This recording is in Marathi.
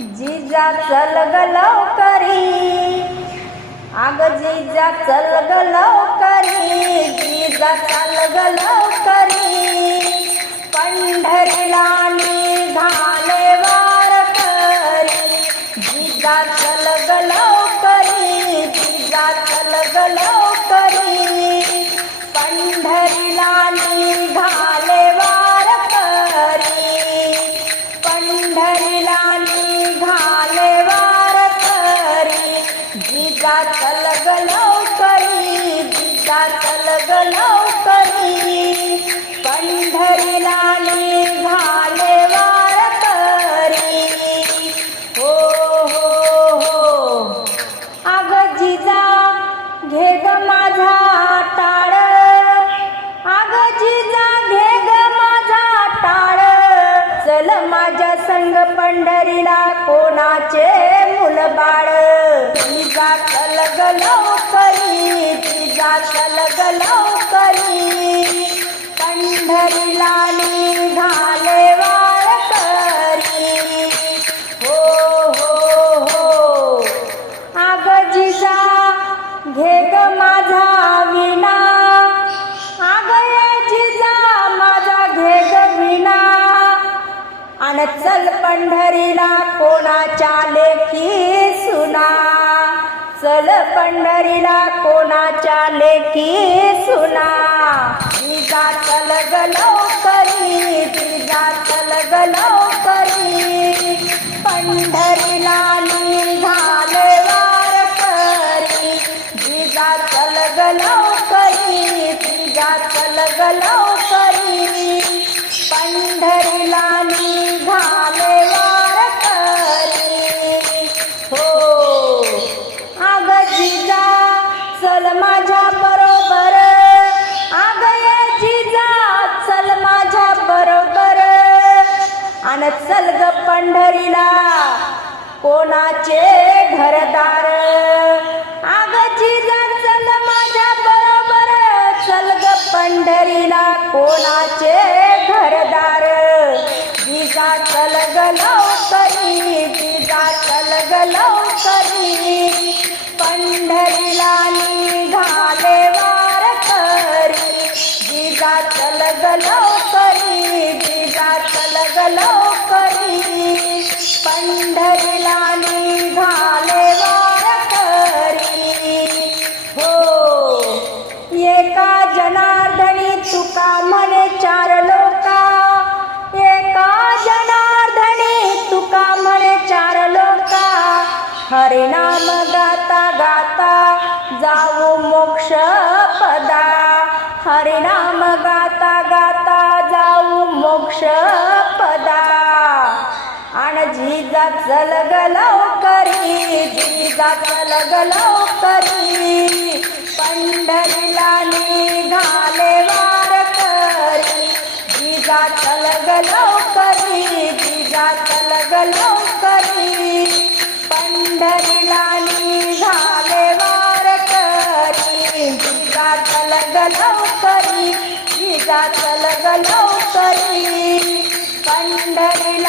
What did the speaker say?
जिजा चल ग लवकरी. आग जिजा चल ग लवकरी. जिजा चल ग लवकरी. पंढरीला निघाले वारकरी जिजा चल ग लवकरी. जिजा चल ग लवकरी. पंढरीला जिजा चल ग लवकरी जिजा ग लवकरी पंढरीला निघाले वारकरी हो हो हो अग जिजा घे ग माझा टाळ अग जिजा घे ग माझा टाळ चल माझ्या संग पंढरीला कोणाचे मुल बाळ? लवकरी पंढरीला निघाले वारकरी. हो हो हो. आग जिजा घे ग माझा विना अग ये जिजा माझा घे ग विना आणि चल पंढरीला कोणाच्या लेखी सुना चल पंढरीला कोणाच्या लेखी सुना? जिजा चल ग लवकरी जिजा चल ग पंढरीला निघाले वारकरी. जिजा चल ग लवकरी चल ग कोणाचे घरदार? आगची जिजा चल माझ्या बरोबर. चल ग पंढरीला कोणाचे घरदार? जिजा चल ग लवकरी जिजा चल ग लवकरी. पंढरीला निघाले वारकरी. जिजा चल ग लवकरी हरिनाम गाता गाता जाऊ मोक्ष पदा. हरिनाम गाता गाता जाऊ मोक्ष पदा. आण जिजा चल ग लवकरी जिजा चल ग लवकरी पंढरीला निघाले वारकरी जिजा चल ग लवकरी जिजा चल ग लवकरी पंढरीला झाले वारकरी जिजा चल ग लवकरी जिजा चल ग लवकरी. पंढरीला